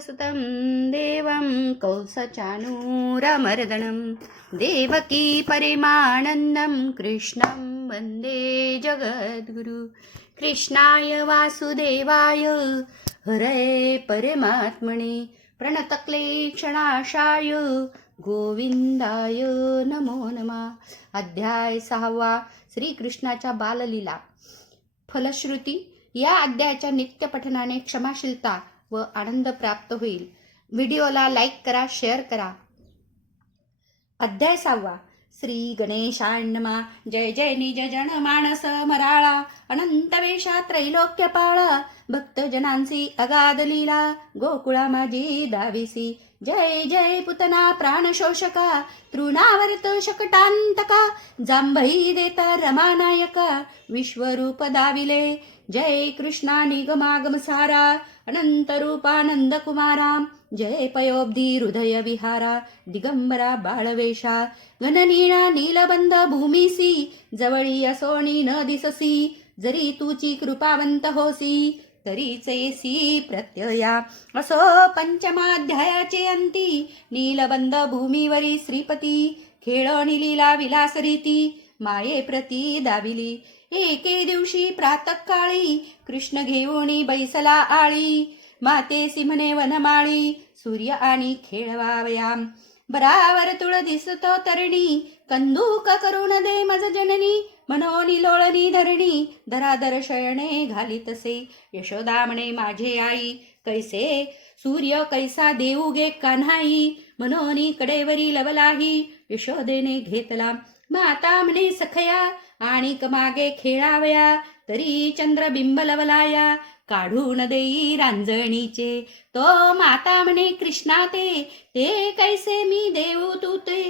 सुतं देवं कौसचानूरमर्दनं देवकी परिमानन्दं कृष्णं वन्दे जगद्गुरु। कृष्णाय वासुदेवाय हरये परमात्मने प्रणतक्लेशनाशाय गोविंदाय नमो नमः। अध्याय 6 श्रीकृष्णाच्या बाललीला। फलश्रुती। या अध्यायाच्या नित्य पठनाने क्षमाशीलता व आनंद प्राप्त होईल। व्हिडिओला लाईक करा, शेअर करा। अध्याय 6 श्री गणेशाय नमः। जय जय निज जन मानस मराळा, अनंत वेशा त्रैलोक्य पाळा, भक्तजनांची अगाध लीला, गोकुळा माझी दाविसी। जय जय पुतना प्राणशोषका, तृणावर्त शकटांतका, जांभई देता रमानायका, विश्वरूप दाविले। जय कृष्णा निगमागम सारा, अनंत रूपानंद कुमारा, जय पयोब्धी हृदय विहारा, दिगंबरा बाळवेशा, घननीळा नीलबंध भूमीसी, जवळी असोनी न दिससी, जरी तुची कृपावंत होसी, तरीच येसी प्रत्यया। असो पंचमाध्यायाचे अंती, नीलबंध भूमीवरी श्रीपती, खेळणी लीला विलास रीती, माये प्रती दाविली। एके दिवशी प्रातःकाळी, कृष्ण घेऊनी बैसला आळी, मातेसी म्हणे वनमाळी, सूर्य आणि खेळवावया, बरावर तुळ दिसतो तरणी, कंदूक करून दे मज जननी, मनोनी लोळणी धरणी, धराधर शयने घालीतसे। यशोदा म्हणे माझे आई, कैसे सूर्य कैसा देऊ गे कान्हाई, मनोनी कडेवरी लवलाही, यशोदेने घेतला। माता म्हणे सखया, आणि मागे खेळावया, तरी चंद्रबिंब लवलाया, काढून देई रांजणीचे। तो माता म्हणे कृष्णा ते कैसे मी देऊ तू ते,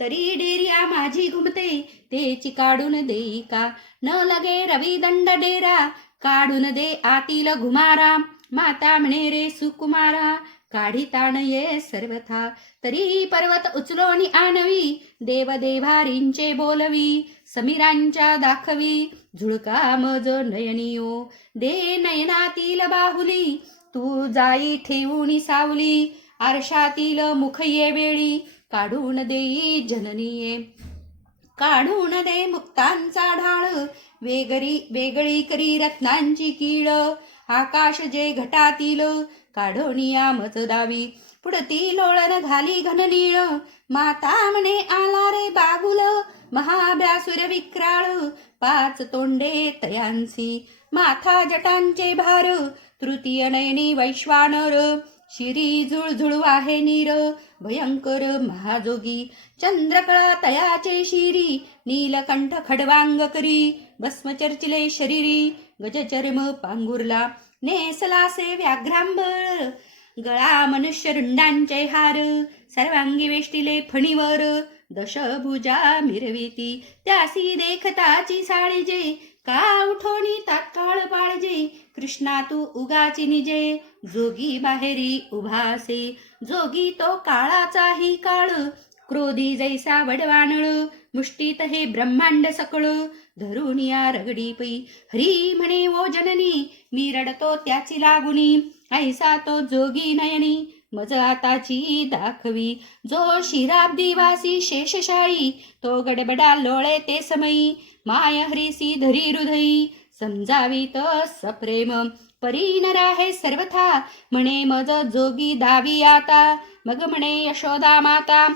तरी डेरिया माझी घुमते, तेची काढून देई का, न लगे रविदंड डेरा, काढून दे आतील घुमारा। माता म्हणे रे सुकुमारा, काढी ताण ये सर्वथा, तरी पर्वत उचलोनी आणवी, देवदेवारींचे बोलवी, समीरांच्या दाखवी, झुळका मज नयनियो, दे नयनातील बाहुली, तू जाई ठेवूनी सावली, आरशातील मुख ये वेळी, काढून देई जननीये, काढून दे मुक्तांचा ढाळ, वेगळी करी रत्नांची कीळ, आकाश जे घटातील, काढोनिया मज दावी, पुढती लोळण घाली घननीळ, माता म्हणे आला रे बागुल, महाभ्यासुर विक्राळ, पाच तोंडे तयांसी, माथा जटांचे भार, तृतीय नयनी वैश्वानर, शिरी झुळझुळ वाहे नीर, भयंकर महाजोगी, चंद्रकळा तयाचे शिरी, नीलकंठ खडवांग करी, भस्म चर्चिले शरीरी, गजचर्म पांघुरला, नेसलासे व्याघ्रांबर, गळा मनुष्य रुंडांचे हार, सर्वांगी वेष्टिले फणीवर, दशभुजा मिरविती, त्यासी देखताची साळीजे, का उठोनी तात्काळ पाळजे, कृष्णा तू उगाची निजे, जोगी बाहेरी उभासे, जोगी तो काळाचाही काळ, क्रोधी जैसा वडवानळ, मुष्टीत हे ब्रह्मांड सकळ, धरून या रगडी पै, हरी म्हणे ओ जननी, मी रडतो त्याची लागुनी, ऐसा तो जोगी नयनी, मज आताची दाखवी, जो शिराब्दिवासी शेषशायी, तो गडबडा लोळे ते समयी, माय हरीसी धरी हृदयी, समजावीत सप्रेम, परी न राहे सर्वथा, म्हणे मज जोगी दावी आता, मग म्हणे यशोदा माता,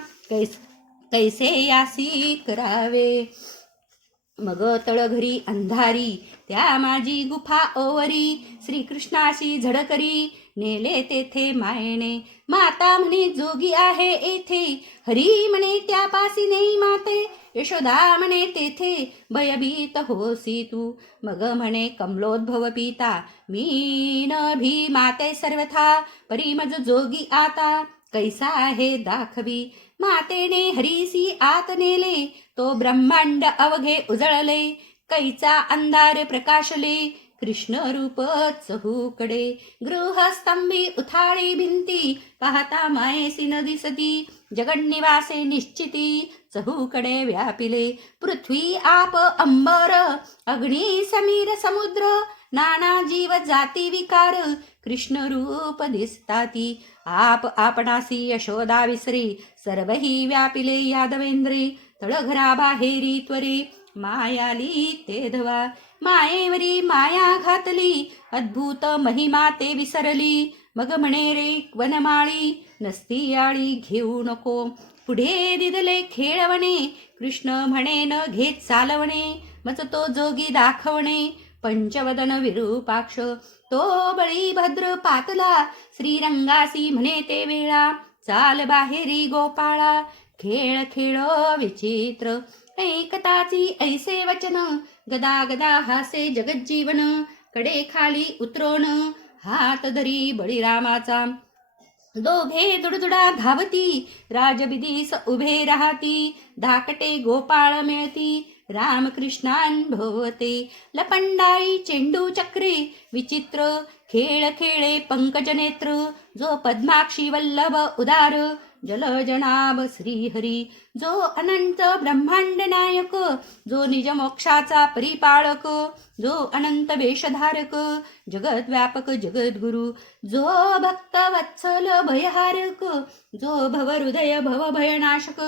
कैसे यासी करावे, मग तळघरी अंधारी, त्या माझी गुफा ओवरी, श्रीकृष्णाशी झडकरी, नेले तेथे मायेने, माता म्हणे जोगी आहे येथे, हरी म्हणे त्यापासी नेई माते, यशोदा म्हणे तेथे भयभीत होसी तू, मग म्हणे कमलोद्भव पिता, मी न भी माते सर्वथा, परी मज जोगी आता, कैसा आहे दाखवी, मातेने हरीसी आत नेले, तो ब्रह्मांड अवघे उजळले, कैचा अंधार प्रकाशले, कृष्ण रूप चहूकडे, गृहस्तंभी उथाळी भिंती, पाहता मायेसी न दिसती, जगन्निवासे निश्चिती, चहूकडे व्यापिले, पृथ्वी आप अंबर, अग्नी समीर समुद्र, नाना जीव जाती विकार, कृष्ण रूप दिसताती, आप आपणासी यशोदा विसरी, सर्वही व्यापिले यादवेंद्री. तळघरा बाहेरी त्वरी, मायाली ते धवा. मायेवरी माया घातली, अद्भुत महिमा ते विसरली. मग म्हणे रे वनमाळी, नसती आळी घेऊ नको. पुढे दिदले खेळवणे, कृष्ण म्हणे न घेत चालवणे. मच तो जोगी दाखवणे, पंचवदन विरूपाक्ष. तो बळी भद्र पातला, श्रीरंगासी म्हणे ते वेळा. चाल बाहेरी गोपाळा, खेळ खेळ विचित्र. ऐकताची ऐसे वचन, गदा गदा हासे जगज्जीवन. कडे खाली उतरोन, हात धरी बळीरामाचा. दोघे दुडदुडा धावती, राजबिदीस उभे राहती. धाकटे गोपाळ मिळती, रामकृष्णान भोवते. लपंडाई चेंडू चक्रे, विचित्र खेळ खेळे पंकजनेत्र. जो पद्माक्षी वल्लभ उदार, जलजनाभ श्रीहरी. जो अनंत ब्रह्मांड नायक, जो निज मोक्षाचा परिपाळक. जो अनंत वेशधारक, जगत व्यापक जगद्गुरु. जो भक्त वत्सल भयहारक, जो भवहृदय भवभयनाशक.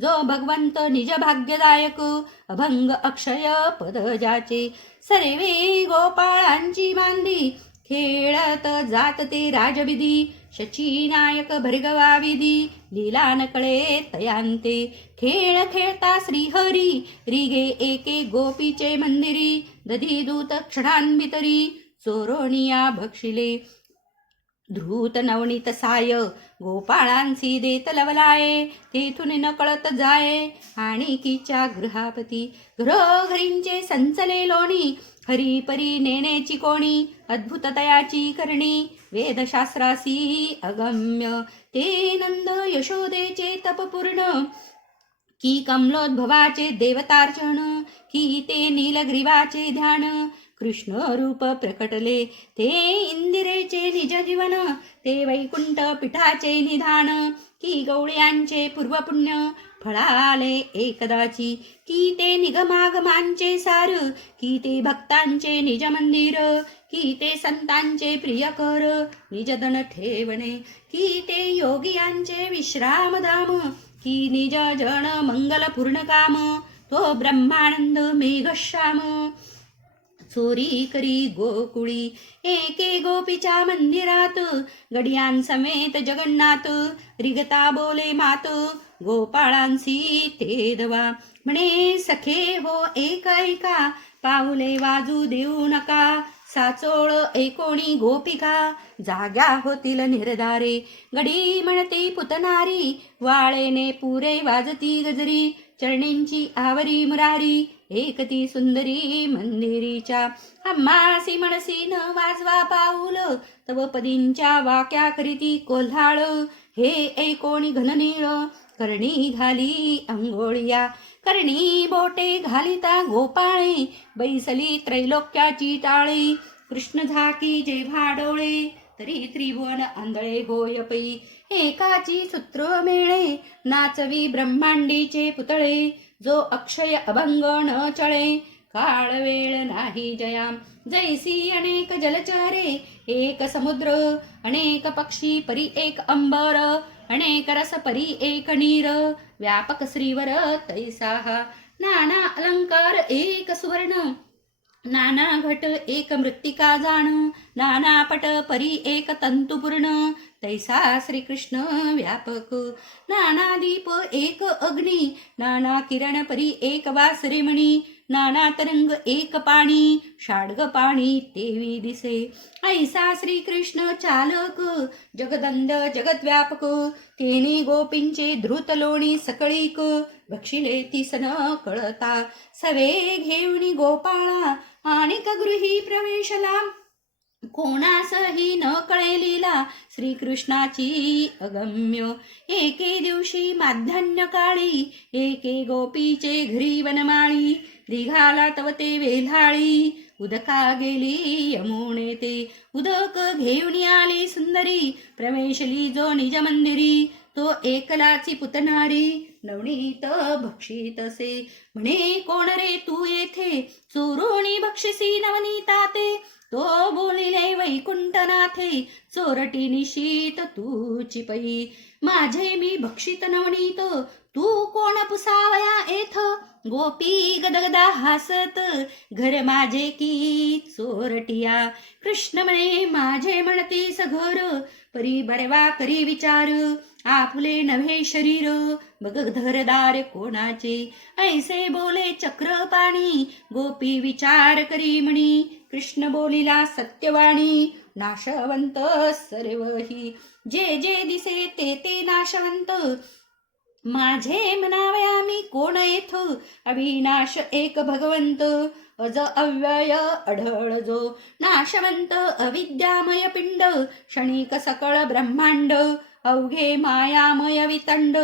जो भगवंत निज भाग्यदायक, अभंग अक्षय पद ज्याचे. सर्वे गोपाळांची मांदी, खेळत जात ते राजविधी. शचीनायक भर्गवा विधी, लीला न कळे तयांते. खेळ खेळता श्रीहरी, रिगे एके गोपीचे मंदिरी. दधी दूत क्षणांभितरी, चोरोनिया भक्षिले. धृत नवनीत साय, गोपाळांसी देत लवलाये. तेथून न कळत जाये, आणि कीच्या गृहापती. घरोघरींचे संचले लोणी, हरिपरी नेण्याची कोणी. अद्भुत तयाची करणी, वेदशास्त्रासी अगम्य. ते नंद यशोदेचे तपपूर्ण, की कमलोद्भवाचे देवतार्चन. की ते नीलग्रीवाचे ध्यान, कृष्ण रूप प्रकटले. ते इंदिरेचे निज जीवन, ते वैकुंठ पीठाचे निधान. की गवळ्यांचे पूर्वपुण्य, फळाले एकदाची. की ते निगमागमांचे सार, की ते भक्तांचे निज मंदिर. की ते संतांचे प्रियकर, निजधन ठेवणे. की ते योगियांचे विश्रामधाम, की निज जन मंगलपूर्ण काम. तो ब्रह्मानंद मेघश्याम, चोरी करी गोकुळी. एके गोपीच्या मंदिरात, गडियांसमेत जगन्नाथ. रिगता बोले मात, गोपाळांसी ते दवा. म्हणे सखे हो ऐका ऐका, पाऊले वाजू देऊ नका. साचोळ एकोणी गोपिका, जाग्या होतील निर्धारे. गडी म्हणते पुतनारी, वाळेने पुरे वाजती गजरी. चरणींची आवरी मुरारी, एकती सुंदरी मंदिरीच्या. आम्हासी मनसी न वाजवा पाऊल, तव पदींच्या वाक्या करीती कोल्हाळ. हे ऐकोणी घननीळ, करणी घाली अंघोळिया. करणी बोटे घालिता गोपाळे, बैसली त्रैलोक्याची टाळे. कृष्ण झाकी जेव्हा डोळे, तरी त्रिभुवन आंधळे होय पै. एकाची सूत्र मेळे, नाचवी ब्रह्मांडीचे पुतळे. जो अक्षय अभंग न चळे, काळ वेळ नाही जया. जैसी अनेक जलचारे, एक समुद्र. अनेक पक्षी परी एक अंबर, अनेक रस परी एक नीर. व्यापक श्रीवर तैसा हा, नाना अलंकार एक सुवर्ण. नाना घट एक मृत्तिका जाण, नाना पट परी एक तंतुपूर्ण. तैसा श्रीकृष्ण व्यापक. नाना दीप एक अग्नी, नाना किरण परी एक वासरेमणी. नाना तरंग एक पाणी, षाडग पाणी तेवी दिसे. ऐसा श्रीकृष्ण चालक, जगदंद जगद्व्यापक. केनी गोपींचे धृत लोणी सकळीक, भक्षिले तीसन कळता. सवे घेऊनी गोपाळा, आणिक गृही प्रवेशला. कोणासही न कळे लीला, श्रीकृष्णाची अगम्य. एके दिवशी माध्यान्ह काळी, एके गोपीचे घरी वनमाळी. निघाला तव ते वेल्हाळी, उदका गेली यमुने ते. उदक घेऊन आली सुंदरी, प्रवेशली जो निज मंदिरी. तो एकलाची पुतनारी, नवनीत भक्षितसे. म्हणे कोण रे तू येथे, चोरोणी भक्षसी नवनीता ते. तो बोलिले वैकुंठनाथे, चोरटी निशीत तूची पै. माझे मी भक्षित नवनीत, तू कोण पुसावया येथ. गोपी गदगदा हासत, घर माझे की चोरटिया. कृष्ण म्हणे माझे म्हणते सघोर, परी बरवा करी विचार. आपुले नव्हे शरीर, बघ घरदार कोणाचे. ऐसे बोले चक्रपाणी, गोपी विचार करी म्हणी. कृष्ण बोलिला सत्यवाणी, नाशवंत सर्वही. जे जे दिसे ते ते नाशवंत, माझे म्हणावया मी कोण येथ. अविनाश एक भगवंत, अज अव्यय अढळ जो. नाशवंत अविद्यामय पिंड, क्षणिक सकळ ब्रह्मांड. अवघे मायामय वितंड,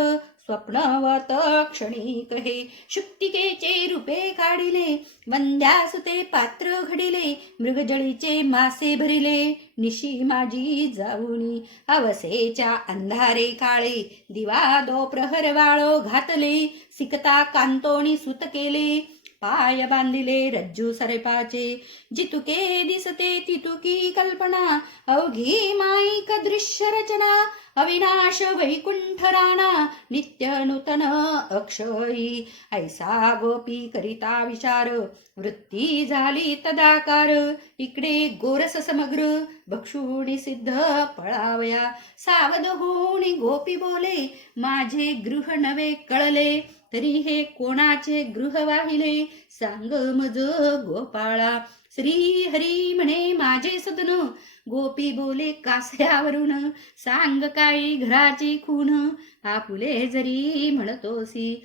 स्वप्नवत क्षणिक हे. शुक्तिकेचे रूपे काढिले, वंद्यासुते पात्र घडिले. मृगजळीचे मासे भरिले, निशी माझी जाऊनी. अवसेच्या अंधारे काळे, दिवा दो प्रहर वाळो घातले. सिकता कांतोणी सुत केले, पाय बांधिले रज्जू सर्पाचे. जितुके दिसते तितुकी कल्पना, अवघी माईक दृश्य रचना. अविनाश वैकुंठ राणा, नित्य नूतन अक्षयी. ऐसा गोपी करिता विचार, वृत्ती झाली तदाकार. इकडे गोरस समग्र, भक्षुणी सिद्ध पळावया. सावध होऊन गोपी बोले, माझे गृह नवे कळले. तरी हे कोणाचे गृह वाहिले, सांग मज गोपाळा. श्री हरी म्हणे माझे सदन, गोपी बोले कासऱ्यावरून. सांग काही घराची खून, आपुले जरी म्हणतोसी.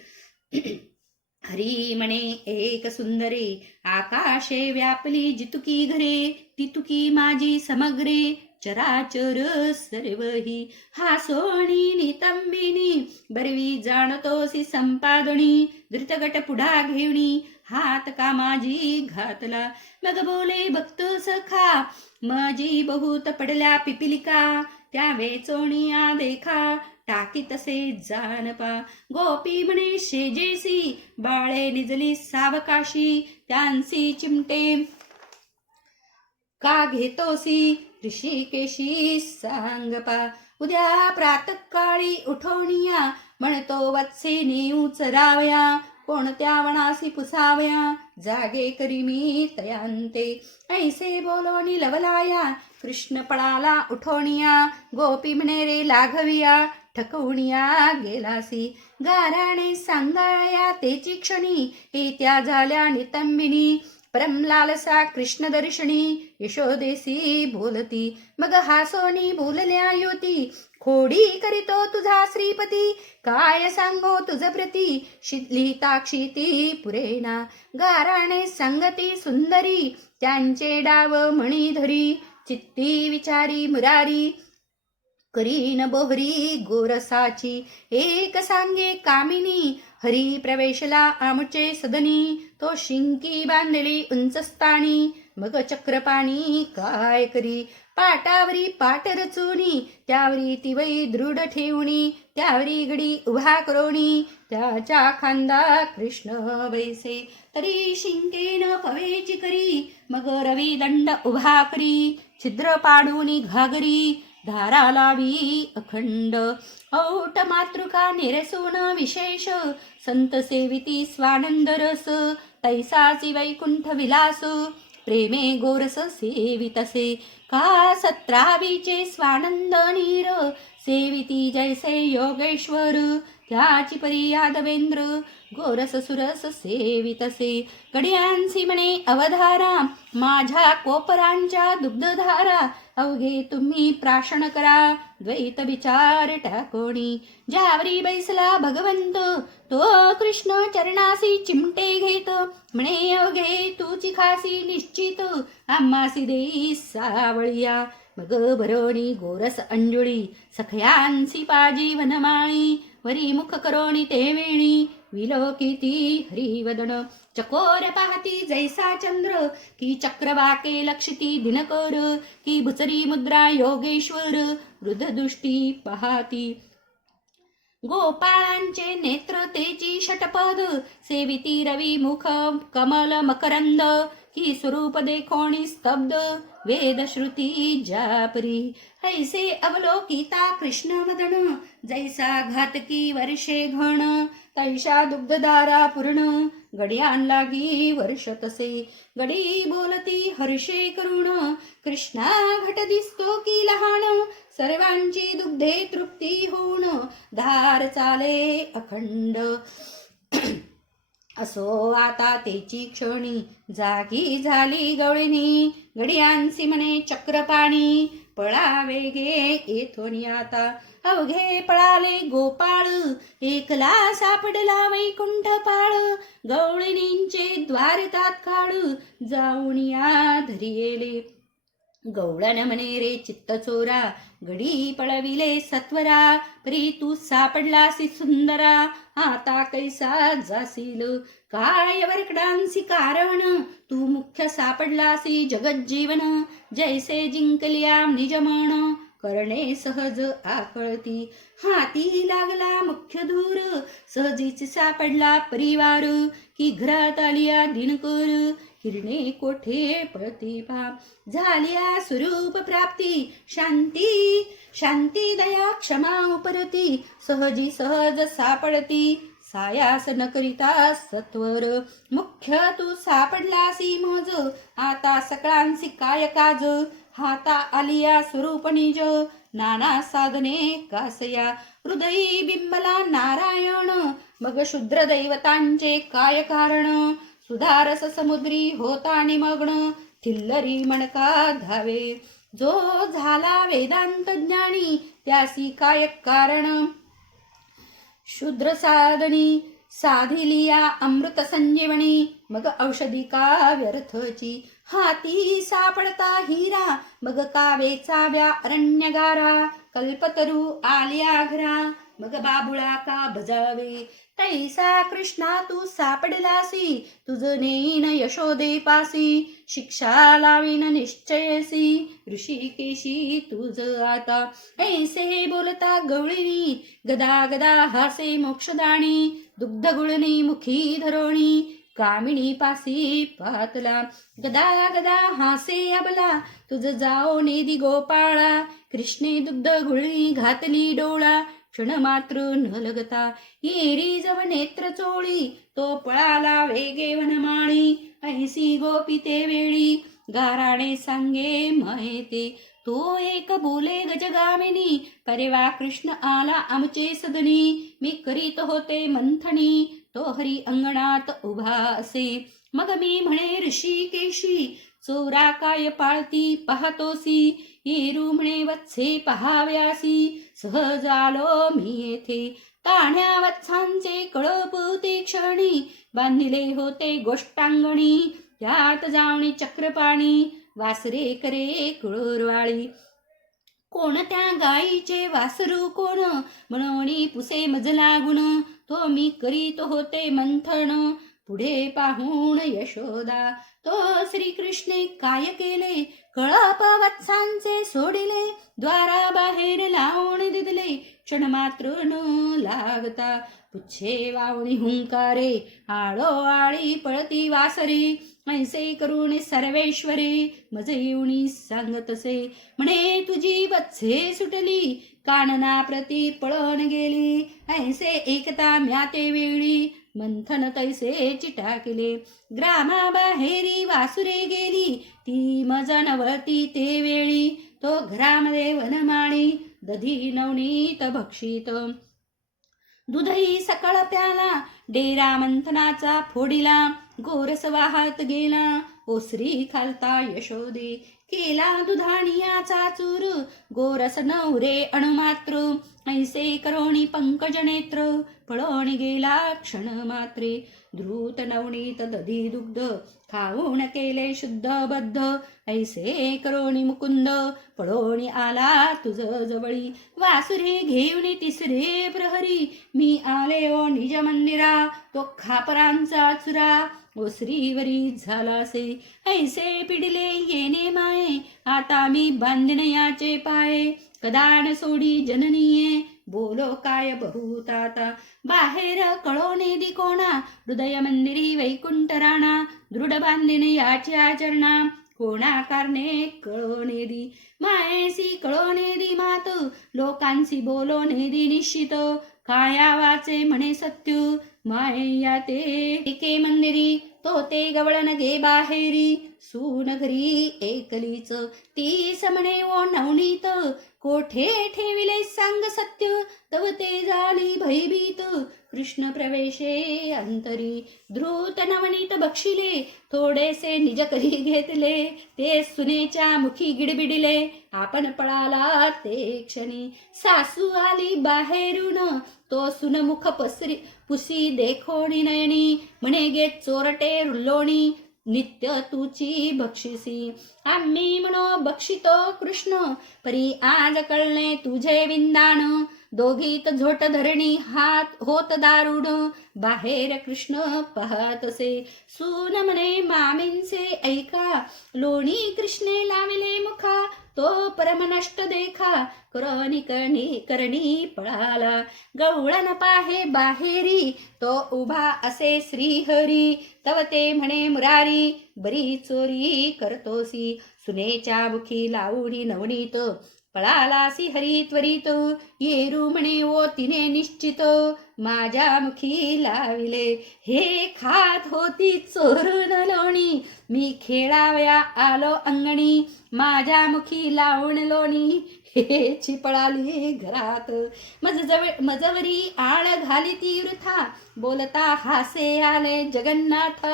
हरी म्हणे एक सुंदरे, आकाशे व्यापली जितुकी घरे. तितुकी माझी समग्रे, चराचर सर्वही. हासोणी नितंबिनी, बरवी जाणतोसी संपादणी. धृतगट पुढा घेऊनी, हात का माझी घातला. मग बोले भक्त सखा, माझी बहुत पडल्या पिपिलिका. त्या वेचोणिया देखा, टाकी तसे जानपा. गोपी म्हणे शेजेसी, बाळे निजली सावकाशी. त्यांसी चिमटे का घेतोसी, ऋषिकेशी सांगपा. उद्या प्रातकाळी उठवणिया, म्हणतो वत्से नेऊ चरावया. कोणत्या वनासी पुसावया, जागे करी मी तयांते. ऐसे बोलोनी लवलाया, कृष्ण पळाला उठवणिया. गोपी म्हणे रे लाघविया, ठकवणिया गेलासी. गाराणे सांगाया तेची क्षणी, त्या झाल्या नितंबिनी. परमलालसा कृष्ण दर्शनी, यशोदेसी बोलती. मग हासोनी बोलल्या युती, खोडी करीतो तुझा श्रीपती. काय सांगो तुझ प्रती, शिदली ताक्षिती पुरेना. गाराणे संगती सुंदरी, त्यांचे डाव मणी धरी. चित्ती विचारी मुरारी, करीन बोहरी गोरसाची. एक सांगे कामिनी, हरी प्रवेशला आमचे सदनी. तो शिंकी बांधली उंचस्थानी, मग चक्रपाणी काय करी. पाटावरी पाट रचुनी, त्यावरी तिवई दृढ ठेवणी. त्यावरी गडी उभा करोणी, त्याच्या खांदा कृष्ण बैसे. तरी शिंकेन पवेची करी, मग रवी दंड उभा करी. छिद्र पाडूनी घागरी, धारा लावी अखंड. औट मातृका निरसून विशेष, संत सेविती स्वानंद रस. तैसाची वैकुंठ विलास, प्रेमे गोरस सेवितसे. का सत्रावीचे स्वानंद नीर, सेविती जैसे योगेश्वर. त्याची परी यादवेंद्र, गोरस सुरस सेवितसे. गड्यांसी म्हणे अवधारा, माझ्या कोपरांच्या दुग्धधारा. अवघे तुम्ही प्राशन करा, द्वैत विचार टाकोणी. ज्यावरी बैसला भगवंत, तो कृष्ण चरणासी चिमटे घेत. म्हणे अवघे तूची खासी निश्चित, आम्हासी देई सावळिया. मग भरोणी गोरस अंजुळी सखयांसी पाजी वनमाळी वरी मुख करोणी ते वेणी विलोकिती हरिवदन चकोर पाहती जैसा चंद्र की चक्रवाके लक्षिती दिनकर की भुचरी मुद्रा योगेश्वर वृद्धदृष्टी पाहती गोपाळांचे नेत्र तेची षटपद सेविती रवी मुख कमल मकरंद की स्वरूप देखोणी स्तब्ध वेद श्रुती जापरी ऐसे अवलोकिता कृष्ण मदन जैसा घातकी वर्षे घण तैशा दुग्धधारा पूर्ण गड्यान लागी वर्ष तसे गडी बोलती हर्षे करुण कृष्णा घट दिसतो की लहान सर्वांची दुग्धे तृप्ती होऊन धार चाले अखंड असो आता तेची क्षणी जागी झाली गवळणी गडियांसी म्हणे चक्रपाणी पळा वेगे येथोनी आता अवघे पळाले गोपाळ एकला सापडला वैकुंठ पाळ गवळणींचे द्वार तात्काळ जाऊन या धरियेले गवळण म्हणे रे चित्त चोरा गडी पळविले सत्वरा परी तू सापडलासी सुंदरा आता कैसा जासील काय वरकडांसी कारण तू मुख्य सापडलासी जगज्जीवन जैसे जिंकल्या निजमन करणे सहज आकळती हाती लागला मुख्य धूर सहजीच सापडला परिवार की घरात आलिया दिनकर हिरणे कोठे प्रतिभा झाल्या स्वरूप प्राप्ती शांती शांती दया क्षमा उपरती सहजी सहज सापडती सायास न करिता सत्वर मुख्य तू सापडलासी मज आता सकळांसी काय काज हाता आलिया स्वरूप निज नाना साधने कासया हृदयी बिंबला नारायण मग शुद्र दैवतांचे काय कारण सुधारस समुद्री होता निमग्न थिल्लरी मणका धावे जो झाला वेदांत ज्ञानी त्यासी काय कारण शूद्र साधनी साधिलिया अमृत संजीवनी मग औषधी का व्यर्थची हाती सापडता हिरा मग का वेचाव्या अरण्यगारा कल्पतरू आलिया घरा मग बाबुळा का बजावे तैसा कृष्णा तू सापडलासी तुझ नेईन यशोदे पासी शिक्षा लावीन निश्चयसी ऋषिकेशी तुझ आता ऐसे बोलता गवळीनी गदा गदा हासे मोक्षदाणी दुग्ध गुळणी मुखी धरोणी कामिणी पासी पातला गदा गदा हासे अबला तुझ जाओ नेदी गोपाळा कृष्णे दुग्ध गुळणी घातली डोळा क्षण मात्र न लगता येरी जव नेत्र चोळी तो पळाला वेगे वनमाळी ऐसी गोपी ते वेळी गाराणे सांगे मायते तो एक बोले गजगामिनी परेवा कृष्ण आला आमचे सदनी मी करीत होते मंथनी तो हरी अंगणात उभा असे मग मी म्हणे ऋषिकेशी चोरा काय पाळती पाहतोसी येरू म्हणे वत्से पहाव्यासी सहज आलो मी येथे काण्या वत्सांचे कळप ते क्षणी बांधिले होते गोष्टांगणी त्यात जावणी चक्रपाणी वासरे करे कुळुरवाळी कोणत्या गाईचे वासरू कोण म्हणून पुसे मज लागून तो मी करीत होते मंथन पुढे पाहून यशोदा तो श्रीकृष्णे काय केले कळप वत्सांचे सोडिले द्वारा बाहेर लावून दिदले क्षण मात्र न लागता पुच्छे वावणी हुंकारे आळो आळी पळती वासरी ऐसे करून सर्वेश्वरी मज येऊनी सांगतसे म्हणे तुझी वत्से सुटली कानना प्रती पळून गेली ऐसे एकता म्याते वेळी मंथन तैसे चिटा केले ग्रामाबाहेरी वासुरे गेली ती मज नवती ते वेळी तो घरामध्ये वनमाळी दधी नवनीत भक्षित दुधही सकळ प्याला डेरा मंथनाचा फोडिला गोरस वाहत गेला ओसरी खालता यशोदे केला दुधाणियाचा चूर गोरस नवरे अणुमात्र ऐसे करोणी पंकज नेत्र पळोणी गेला क्षण मात्रे द्रुत नवनीत दधी दुग्ध खाऊन केले शुद्ध बद्ध ऐसे करोणी मुकुंद पळोणी आला तुझ जवळी वासुरे घेऊन तिसरे प्रहरी मी आले ओ निज मंदिरा तो खापरांचा चुरा ओ श्रीवरी झालासे ऐसे पिडिले येणे माये आता मी बांधन याचे पाये कदान सोडी जननीये बोलो काय बहुताता बाहेर कळोने दिकोणा हृदय मंदिरी वैकुंठ राणा दृढ बांधिन याच्या चरणा कोणा कारणे कळोने दी मायेसी कळोने दी मात लोकांसी बोलोने दी निश्चित काया वाचे म्हणे सत्य माया ते एके मंदिरी तो ते गवळण गे बाहेरी सून घरी एकलीच ती समणे ओ नवनीत कोठे ठेविले सांग सत्य तव ते झाली भयभीत कृष्ण प्रवेशे अंतरी द्रुत नवनीत बक्षिले थोडेसे निज करी घेतले ते सुनेच्या मुखी गिडबिडिले आपण पळाला ते क्षणी सासू आली बाहेरून तो सुनमुख पुसी देखोणी नयनी म्हणे गे चोरटे रुल्लोणी नित्य तुची बक्षिसी आम्ही म्हणो बक्षितो कृष्ण परी आज कळणे तुझे विंदान दोघीत झोट धरणी हात होत दारुण बाहेर कृष्ण पाहतसे सून म्हणे मामींचे ऐका लोणी कृष्णे लाविले मुखा तो परमनष्ट देखा करणी पळाला गवळण पाहे बाहेरी तो उभा असे श्रीहरी तव ते म्हणे मुरारी बरी चोरी करतोसी सुनेच्या मुखी लावणी नवनीत पळालासी हरी त्वरित येरू म्हणे ओ तिने निश्चित माझ्या मुखी लाविले हे खात होती चोरून लोणी मी खेळावया आलो अंगणी माझ्या मुखी लावून लोणी हेची पळाली घरात मजवरी आळ घाली ती वृथा बोलता हासे आले जगन्नाथ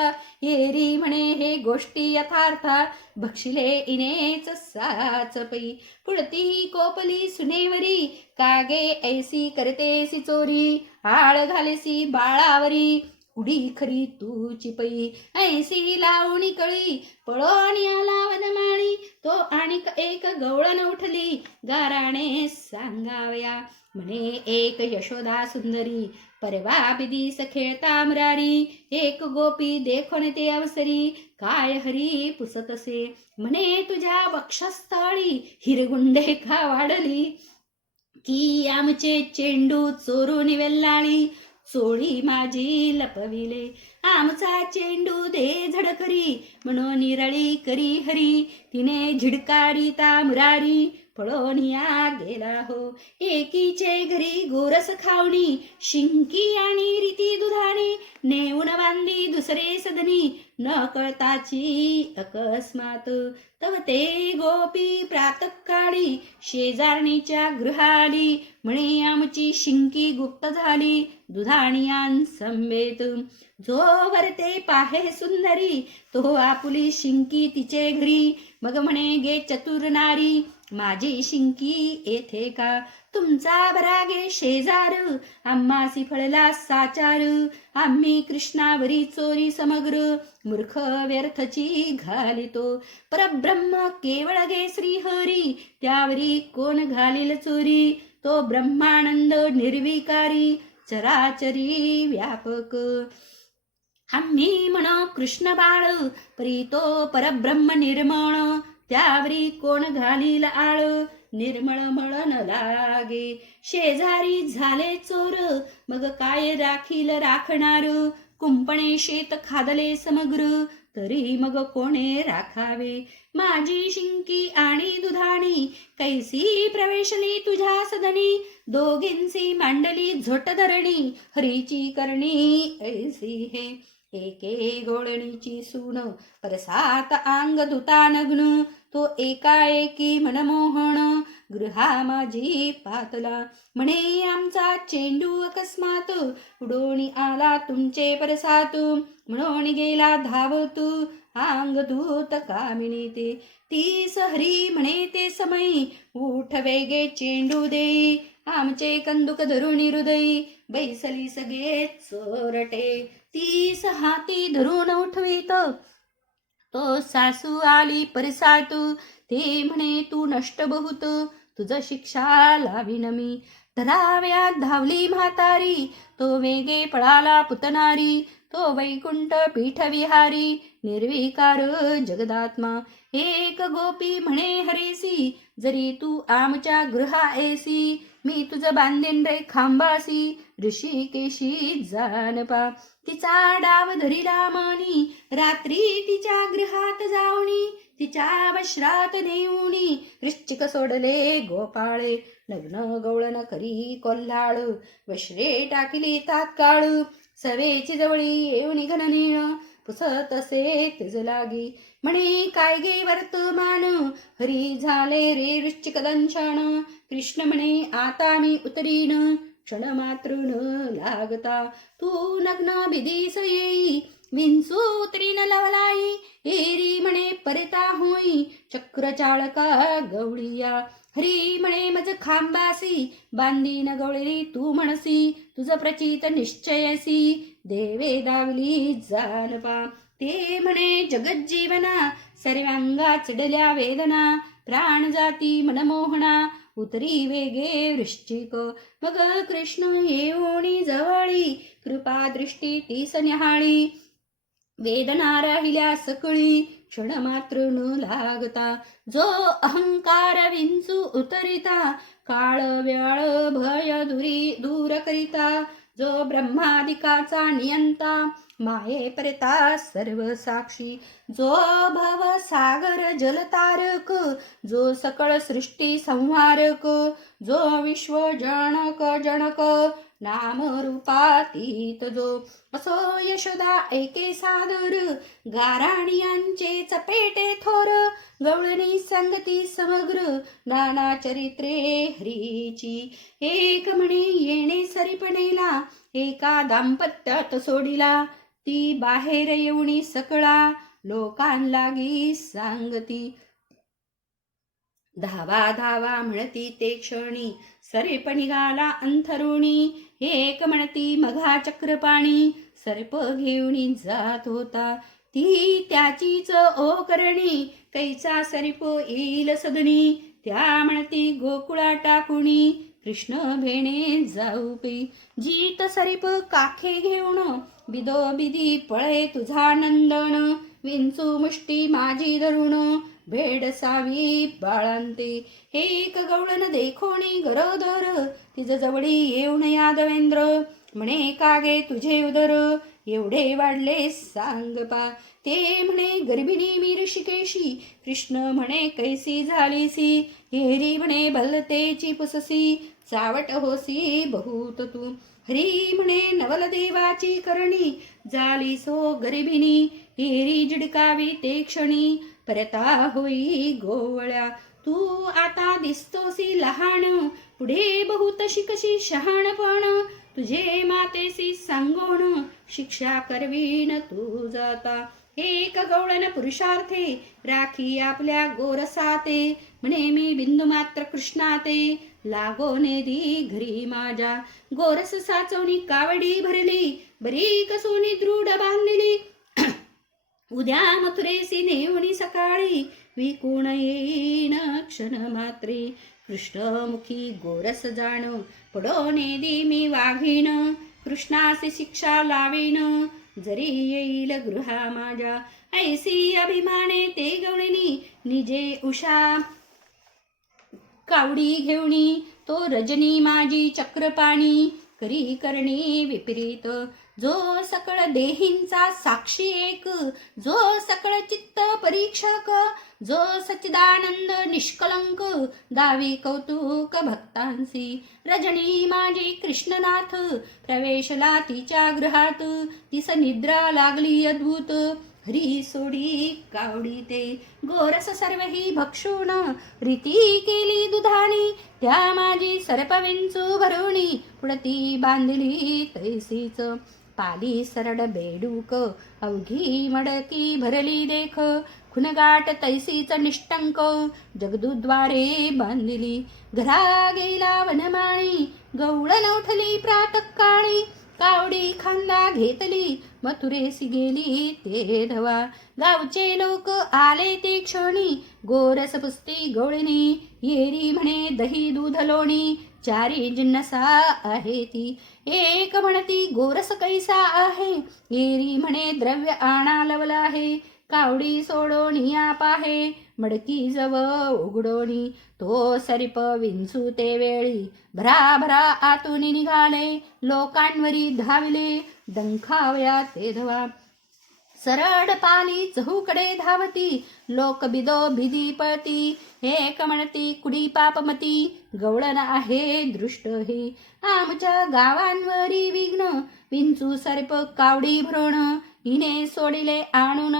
येरी म्हणे हे गोष्टी यथार्थ भक्षिले इनेच साच पै पुढती कोपली सुनेवरी कागे ऐसी करतेसी चोरी आळ घालेसी बाळावरी उडी खरी तूची पै ऐसी लावणी कळी पळोणी आला वनमाळी तो आणिक एक गवळण उठली गाराणे सांगावया म्हणे एक यशोदा सुंदरी परवा बिदीस खेळता मुरारी एक गोपी देखोन ते अवसरी काय हरी पुसतसे म्हणे तुझ्या वक्षस्थळी हिरगुंडे का वाढली की आमचे चेंडू चोरून वेल्लाळी चोळी माझी लपविले आमचा चेंडू दे झडकरी म्हणून निरळी करी हरी तिने झिडकारी ता मुरारी पळोनिया गेला हो एकीचे घरी गोरस खावणी शिंकी आणि रीती दुधाणी नेऊन बांधली दुसरे सदनी न कळताची अकस्मात तव ते गोपी प्रातकाळी शेजारणीच्या गृहाली म्हणे आमची शिंकी गुप्त झाली दुधाणियान संवेत जो वरते पाहे सुंदरी तो आपुली शिंकी तिचे घरी मग म्हणे गे चतुर नारी माझी शिंकी येथे का तुमचा बरागे शेजार आम्हासी फळला साचार आम्ही कृष्णावरी चोरी समग्र मूर्ख व्यर्थची घालितो परब्रह्म केवळ गे श्रीहरी त्यावरी कोण घालील चोरी तो ब्रह्मानंद निर्विकारी चराचरी व्यापक आम्ही म्हणो कृष्ण बाळ परी तो परब्रह्म निर्मळ त्यावरी कोण घालील आळ निर्मळ मळन लागे शेजारी झाले चोर मग काय राखील राखणार कुंपणे शेत खादले समग्र तरी मग कोणे राखावे माझी शिंकी आणि दुधाणी कैसी प्रवेशली तुझ्या सदनी दोघींची मांडली झोट धरणी हरीची करणी ऐसी हे एके गोळणीची सून परसात अंग धुतानग्न तो एकाएकी मनमोहन गृहा माझी पातला म्हणे आमचा चेंडू अकस्मात उडोणी आला तुमचे परसात म्हणून गेला धावत अंग धूत कामिनी ते ती सहरी म्हणे ते समयी उठ वेगे चेंडू दे आमचे कंदुक धरुणी हृदयी बैसली सगळे चोरटे. 30 हाती धरून उठवीत तो सासू आली परसातू. ते म्हणे तू नष्ट बहुत, तुझ शिक्षा लावीन मी. धराव्यात धावली म्हातारी, तो वेगे पळाला पुतनारी. तो वैकुंठ पीठविहारी, निर्विकार जगदात्मा. एक गोपी म्हणे हरीसी, जरी तू आमच्या गृहा येसी. मी तुझ बांधेन रे खांबासी, ऋषिकेशी जानपा. तिचा डाव धरिला मनी, रात्री तिच्या गृहात जाऊनी. तिच्या वश्रात नेऊनी, वृश्चिक सोडले गोपाळे. लग्न गवळण करी कोल्हाळ, वश्रे टाकिली तात्काळ. सवेची जवळी येऊनी घननीळ, पुसत असे तिज लागी. म्हणे काय गे वर्तमान, हरी झाले रे वृश्चिक दंशन. कृष्ण म्हणे आता मी उतरीन, क्षण मात्र न लागता. तू नग्न बिदीस येई, विंचू उतरीन लवलाई. एरी म्हणे परता होई, चक्र चाळका गवळीया. हरी म्हणे मज खांबासी, बांधीन गवळी तू म्हणसी. तुझ प्रचित निश्चयसी, देवे दावली जानपा. ते म्हणे जगज्जीवना, सर्वांगा चढल्या वेदना. प्राण जाती मनमोहना, उतरी वेगे वृश्चिक. मग कृष्ण येऊनी जवळी, कृपा दृष्टी तीस न्याहाळी. वेदना राहिल्या सकळी, क्षण मात्र न लागता. जो अहंकार विंचू उतरिता, काळ व्याळ भय दूर करिता. जो ब्रह्मादिकाचा नियंता, माये परता सर्व साक्षी. जो भव सागर जलतारक, जो सकळ सृष्टी संहारक. जो विश्व जनक जनक, नाम रूपातीत जो. असो यशोदा ऐके सादर, गाराणियांचे चपेटे थोर. गवळणी संगती समग्र, नाना चरित्रे हरीची. एक म्हणे येणे सरीपणेला, एका दाम्पत्यात सोडिला. ती बाहेर येऊनी सकळा, लोकांलागी सांगती. धावा धावा म्हणती ते क्षणी, सर्प निघाला अंथरुणी. एक म्हणती मघा चक्रपाणी, सर्प घेऊन जात होता. ती त्याचीच ओ करणी, कैचा सर्प येईल सदनी. त्या म्हणती गोकुळा टाकुणी, कृष्ण भेणे जाऊ पै. जीत सरीप काखे घेऊन, बिदोबिदी पळे तुझा नंदन. विंचू मुष्टी माझी धरुण, भेडसावी बाळांते. एक गवळण देखोणी गरोदर, तिज जवळी येऊन यादवेंद्र. म्हणे कागे तुझे उदर, एवढे वाढले सांग पा. ते म्हणे गर्भिणी मी ऋषिकेशी, कृष्ण म्हणे कैसी झालीसी. हेरी म्हणे भलतेची पुससी, चावट होसी बहुत तू. हरी म्हणे नवल देवाची करणी, झाली सो गरिबिनी. हेरी जिडकावी ते क्षणी, परता होई गोवळ्या. तू आता दिसतोसी लहान, पुढे बहुत शिकशी शहाणपण. तुझे मातेसी सांगोण, शिक्षा करवीन तू जाता. एक गवळण पुरुषार्थे, राखी आपल्या गोरसाते. म्हणे मी बिंदू मात्र कृष्णाते, लागो नेदी घरी माझ्या. गोरस साचवणी कावडी भरली, बरी कसोनी दृढ बांधली. उद्या मथुरेसी नेऊनी सकाळी, विकून येईन क्षण मात्रे. कृष्णमुखी गोरस जाण, पडो नेदी मी वाघीन. कृष्णासी शिक्षा लावीन, जरी येईल गृहा माझ्या. ऐसी अभिमाने ते गवळणी, निजे उषा कावडी घेऊनी. तो रजनी माझी चक्रपाणी, करी करणी विपरीत. जो सकळ देहींचा साक्षी एक, जो सकळ चित्त परीक्षक. जो सच्चिदानंद निष्कलंक, दावी कौतुक भक्तांसी. रजनी माझी कृष्णनाथ, प्रवेशला तिच्या गृहात. तिस निद्रा लागली अद्भुत, हरी सोडी कावडी ते. गोरस सर्व ही भक्षून, रीती केली दुधानी. त्या माझी सर्पविंचू भरुणी, पुढती बांधली तैसीच. पाली सरड बेडूक अवघी मडकी भरली देख खुनगाट तैसीच निष्टंक जगदुद्वारे बांधिली घरा गेला वनमाळी गवळण उठली प्रातकाळी कावडी खांदा घेतली मथुरेसी गेली ते धवा गावचे लोक आले ते क्षणी गोरस पुस्ती गवळणी येरी म्हणे दही दूध लोणी चारी जिन्नसा आहे ती एक म्हणती गोरस कैसा आहे येरी म्हणे द्रव्य आणा लवला आहे कावडी सोडोनी आप आहे मडकी जव उघडोनी तो सरीप विंचू ते वेळी भराभरा आतून निघाले लोकांवरी धाविले डंखावया ते धवा सरड पाली चहूकडे धावती लोक बिदो भिदी पळती एक म्हणती कुडी पापमती गवळण आहे दृष्ट हे आमच्या गावांवरी विघ्न विंचू सर्प कावडी भ्रोण हिने सोडिले आणून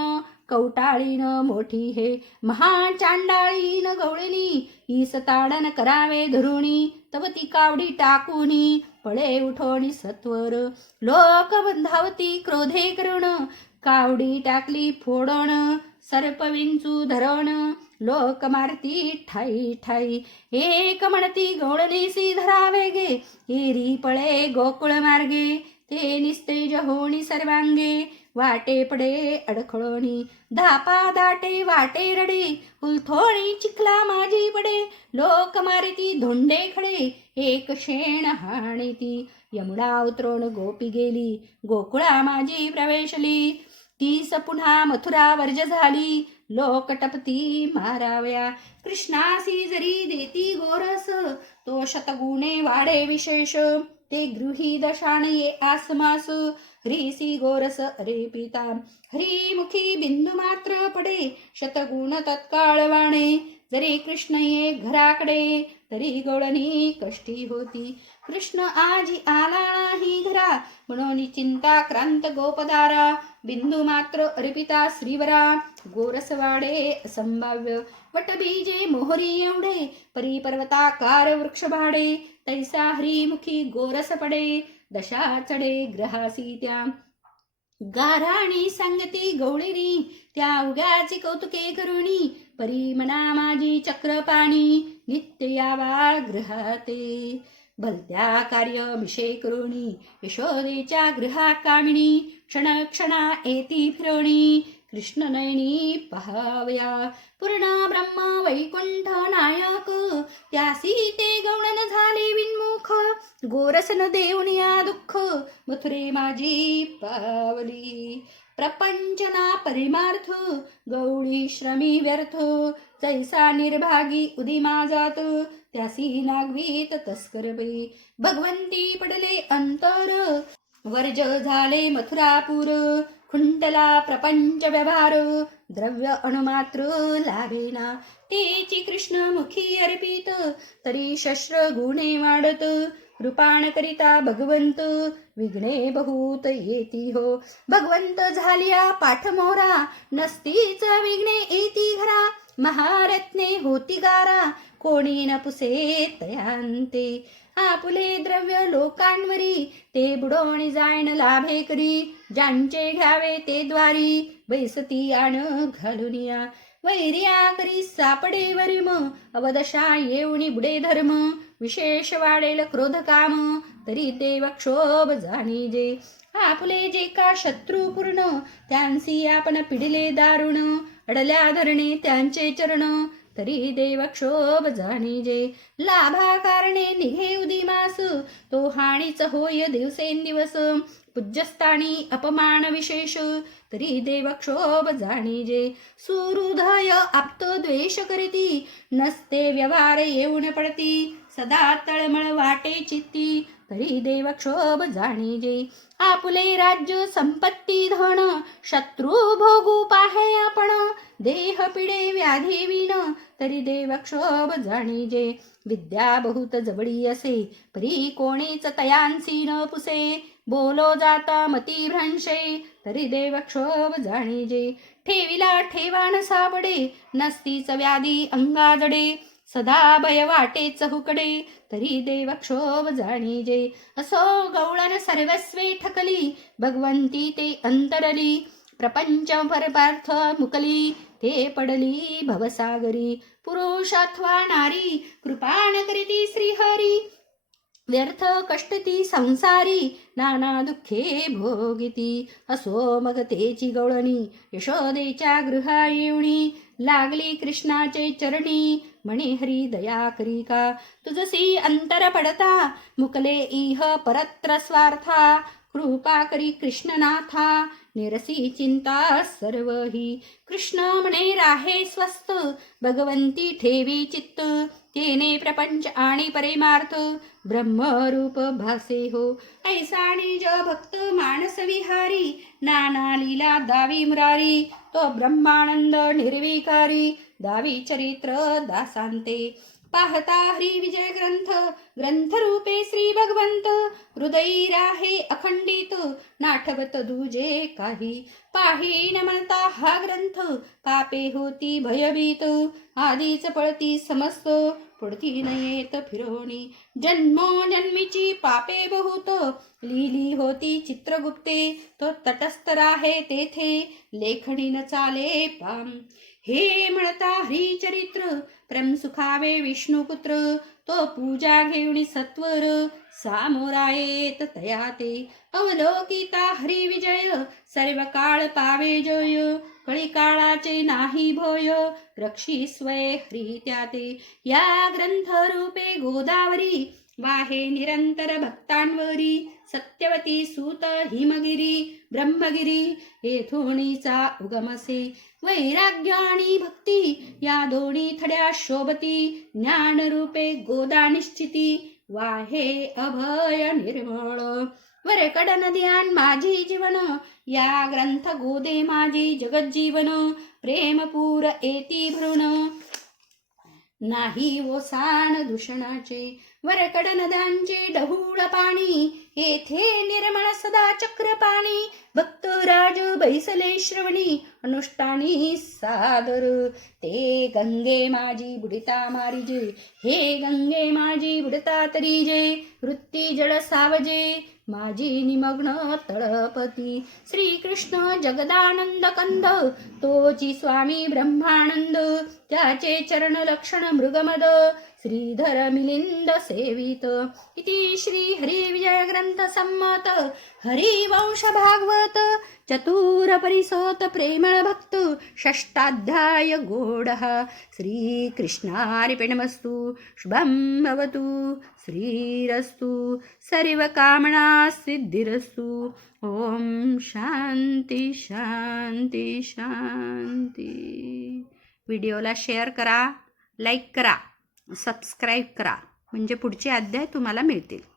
कवटाळीन मोठी हे महाचांडाळीन गवळणी ईस ताडन करावे धरुणी तव ती कावडी टाकूनी पळे उठोणी सत्वर लोक बंधावती क्रोधे करुण कावडी टाकली फोडण सर्प विंचू धरण लोक मारती ठाई ठाई एक म्हणती गवळणीसी धरावे गे एरी पळे गोकुळ मार्गे ते निस्तेज होणी सर्वांगे वाटे पडे अडखळोणी धापा दाटे वाटे रडे उलथोणी चिखला माझी पडे लोक मारिती धोंडे खडे एक शेण हाणीती यमुना उतरोण गोपी गेली गोकुळा माझी प्रवेशली तीस पुन्हा मथुरा वर्ज झाली लोक टपती माराव्या कृष्णासी जरी देती गोरस तो शतगुणे वाढे विशेष ते गृही दशान ये आसमास ह्रीसी गोरस अरे पिता ह्रीमुखी बिंदू मात्र पडे शतगुण तत्काळ वाणे जरी कृष्ण ये घराकडे तरी गवळणी कष्टी होती कृष्ण आजी आला नाही घरा म्हणून चिंता क्रांत गोपदारा बिंदू मात्र अर्पिता श्रीवरा गोरसवाडे असंभाव्य वटबीजे मोहरी एवढे परी पर्वताकार वृक्ष भाडे तैसा हरिमुखी गोरस पडे दशा चढे ग्रहासी त्या गाराणी सांगती गवळीनी त्या उग्याची कौतुके करुणी परी मना माझी चक्रपाणी नित्य यावा गृहाते भलत्या कार्य विषय करुणी यशोदेच्या गृहा कामिणी क्षण क्षणा येती फिरवणी कृष्ण नयनी पहावया पूर्ण ब्रह्म वैकुंठ नायक त्यासी ते गवळण झाले विन्मुख गोरसन देऊनिया दुःख मथुरे माझी पावली प्रपंचना परिमार्थ गवळी श्रमी व्यर्थ जैसा निर्भागी उदिमा जात त्यासी नागवीत तस्कर बाई भगवंती पडले अंतर वर्ज झाले मथुरापूर खुंटला प्रपंच व्यवहार द्रव्य अणुमात्र लाभेना तेची कृष्ण मुखी अर्पित तरी शस्त्र गुणे वाढत कृपाण करिता भगवंत विघ्ने बहुत येती हो भगवंत झालिया पाठमोरा नसतीच विघ्ने येती घरा महारत्ने होती गारा कोणी न पुसे तयांते आपुले द्रव्य लोकांवरी ते बुडोणी जायन लाभे करी ज्यांचे घ्यावे ते द्वारी बैसती आण घालुनिया वैर्या करी सापडे वरिम अवदशा येऊनी बुडे धर्म विशेष वाढेल क्रोध काम तरी ते वक्षोभ जाणीजे आपुले जे का शत्रू पूर्ण त्यांसी आपण पिडिले दारुण अडल्या धरणे त्यांचे चरण तरी देव क्षोभ जाणीजे लाभा कारणे निघे उदिमास तो हाणीच होय दिवसेंदिवस पूज्यस्थानी अपमान विशेष तरी देव क्षोभ जाणीजे सुहृदय आप्त द्वेष करीती नसते व्यवहार येऊन पडती सदा तळमळ वाटे चित्ती तरी देव क्षोभ जाणीजे आपुले राज्य संपत्ती धन शत्रू भोगू पाहे आपण देह पिडे व्याधी विण तरी देव क्षोभ जाणीजे विद्या बहुत जवळी असे परी कोणीच तयांसी न पुसे बोलो जाता मती भ्रंशे तरी देव क्षोभ जाणीजे ठेविला ठेवान साबडे नसतीच व्याधी अंगाजडे सदा भय वाटे चहुकडे तरी देव क्षोभ जाणीजे. असो गवळण सर्वस्वे ठकली भगवंती ते अंतरली. प्रपंच परपार्थ मुकली ते पडली भवसागरी. पुरुषाथवा नारी कृपा न करीती श्रीहरी. व्यर्थ कष्टती संसारी नाना दुःखे भोगिती. असो मग तेची गवळणी यशोदेच्या गृहा येऊनी. लागली कृष्णाचे चरणी म्हणे हरी दया करी का. तुझसी अंतर पडता मुकले इह परत्र स्वार्था. कृपा करी कृष्णनाथा निरसी चिंता सर्वही. कृष्ण म्हणे राहे स्वस्त भगवंती ठेवी चित्त. तेने प्रपंच आणि परमार्थ ब्रह्मरूप भासे हो. ऐसा निज भक्त मानस विहारी नाना लीला दावी मुरारी. तो ब्रह्मानंद निर्विकारी दावी चरित्र दासांते. पाहता हरी विजय ग्रंथ ग्रंथरूपे श्री भगवंत. हृदयी राहे अखंडित नाठवत दुजे काही. पाही न म्हणता हा ग्रंथ पापे होती भयभीत. आधीच पळती समस्त पडती नयेत फिरवणी. जन्मोजन्मीची पापे बहुत लिहिली होती चित्रगुप्ते. तो तटस्थ राहे तेथे लेखणी न चाले पाम. हे म्हणता हरिचरित्र परम सुखावे विष्णुपुत्र. तो पूजा घेऊन सत्वर सामोरायेत तया ते. अवलोकिता हरी विजय सर्व काळ पावे जय. कळी काळाचे नाही भोय रक्षी स्वय हरी त्याते. या ग्रंथरूपे गोदावरी वाहे निरंतर भक्तांवरी. सत्यवती सूत हिमगिरी ब्रह्मगिरी येथुणीचा उगमसे. वैराग्य आणि भक्ती या दोन्ही थड्या शोभती. ज्ञानरूपे गोदा निश्चिती वाहे अभय निर्मळ. वरकड नद्यान माझी जीवन या ग्रंथ गोदे माझी जगज्जीवन. प्रेमपूर येती भरून नाही ओसान दूषणाचे. वरकड नद्यांचे डहुळ पाणी येथे निर्मळ सदा चक्र पाणी. भक्तराज बैसले श्रवणी अनुष्ठानी सादर. ते गंगे माझी बुडिता मारिजे हे गंगे माझी बुडता तरीजे. वृत्ती जळ सावजे माझी निमग्न तळपती. श्रीकृष्ण जगदानंद कंद तोची स्वामी ब्रह्मानंद. त्याचे चरण लक्षण मृगमद श्रीधर मिलिंद सेवित. इति श्री हरी विजय ग्रंथ संमत हरिवंश भागवत चतुर परिसोत प्रेमळ भक्त षष्टाध्याय गोडः. श्रीकृष्णार्पणमस्तु. शुभं भवतु. श्रीरस्तु. सर्वकामना सिद्धिरस्तु. ओम शांती शांती शांती. व्हिडिओला शेअर करा, लाईक करा, सबस्क्राईब करा म्हणजे पुढचे अध्याय तुम्हाला मिळतील.